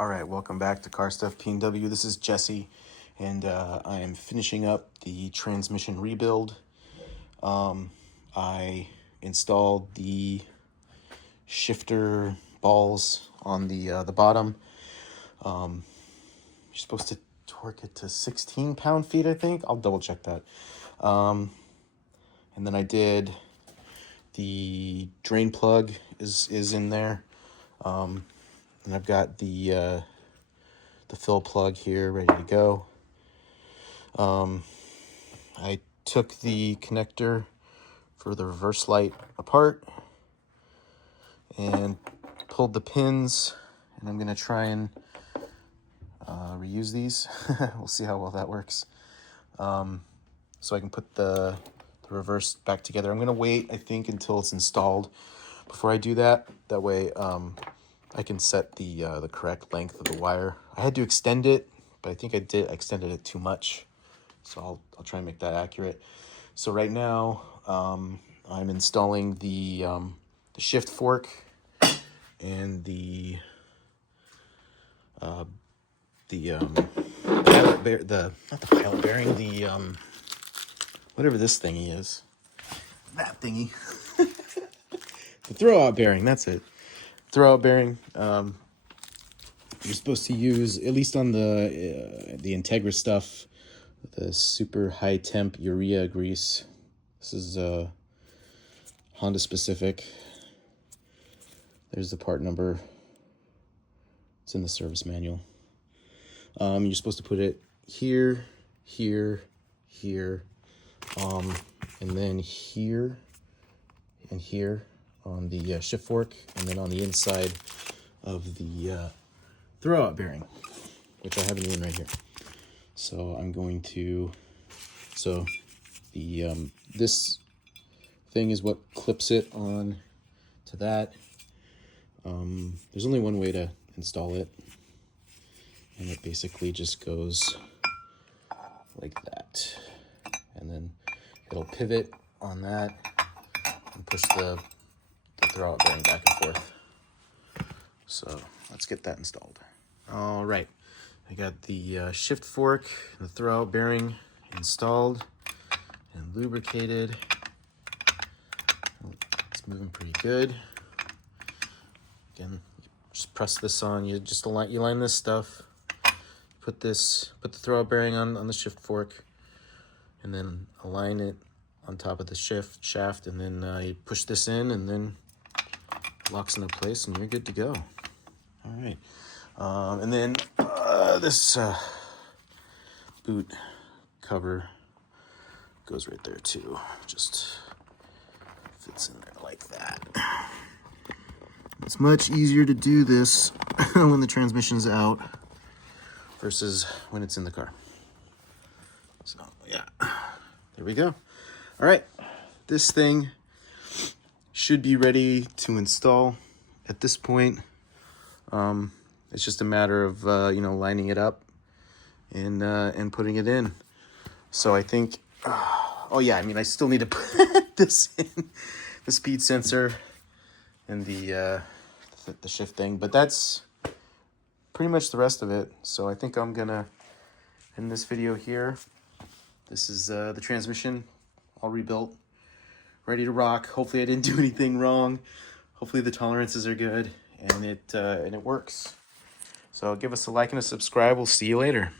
All right, welcome back to Car Stuff P&W. This is Jesse, and I am finishing up the transmission rebuild. I installed the shifter balls on the bottom. You're supposed to torque it to 16 pound-feet, I think. I'll double check that. And then I did the drain plug is in there. And I've got the fill plug here ready to go. I took the connector for the reverse light apart and pulled the pins, and I'm gonna try and reuse these. We'll see how well that works. So I can put the reverse back together. I'm gonna wait, I think, until it's installed before I do that. That way I can set the correct length of the wire. I had to extend it, but I think I extended it too much. So I'll try and make that accurate. So right now I'm installing the shift fork and the pilot not the pilot bearing, the whatever this thingy is. That thingy. The throwout bearing, that's it. Throwout bearing. You're supposed to use, at least on the Integra stuff, the super high temp urea grease. This is Honda specific. There's the part number. It's in the service manual. You're supposed to put it here, here, here, and then here and here on the shift fork, and then on the inside of the throwout bearing, which I have a new one right here. So I'm going to, this thing is what clips it on to that. There's only one way to install it, and it basically just goes like that, and then it'll pivot on that and push the throwout bearing back and forth. So let's get that installed. All right, I got the shift fork, the throwout bearing installed and lubricated. It's moving pretty good. Again, just press this on. You line this stuff. Put the throwout bearing on the shift fork, and then align it on top of the shaft, and then you push this in, and then locks into place, and you're good to go. All right. And then this boot cover goes right there too. Just fits in there like that. It's much easier to do this when the transmission's out versus when it's in the car. So yeah, there we go. All right, this thing should be ready to install at this point. It's just a matter of lining it up and putting it in. So I think, I still need to put this in, the speed sensor and the shift thing, but that's pretty much the rest of it. So I think I'm gonna end this video here. This is the transmission all rebuilt, ready to rock. Hopefully I didn't do anything wrong. Hopefully the tolerances are good and it works. So give us a like and a subscribe. We'll see you later.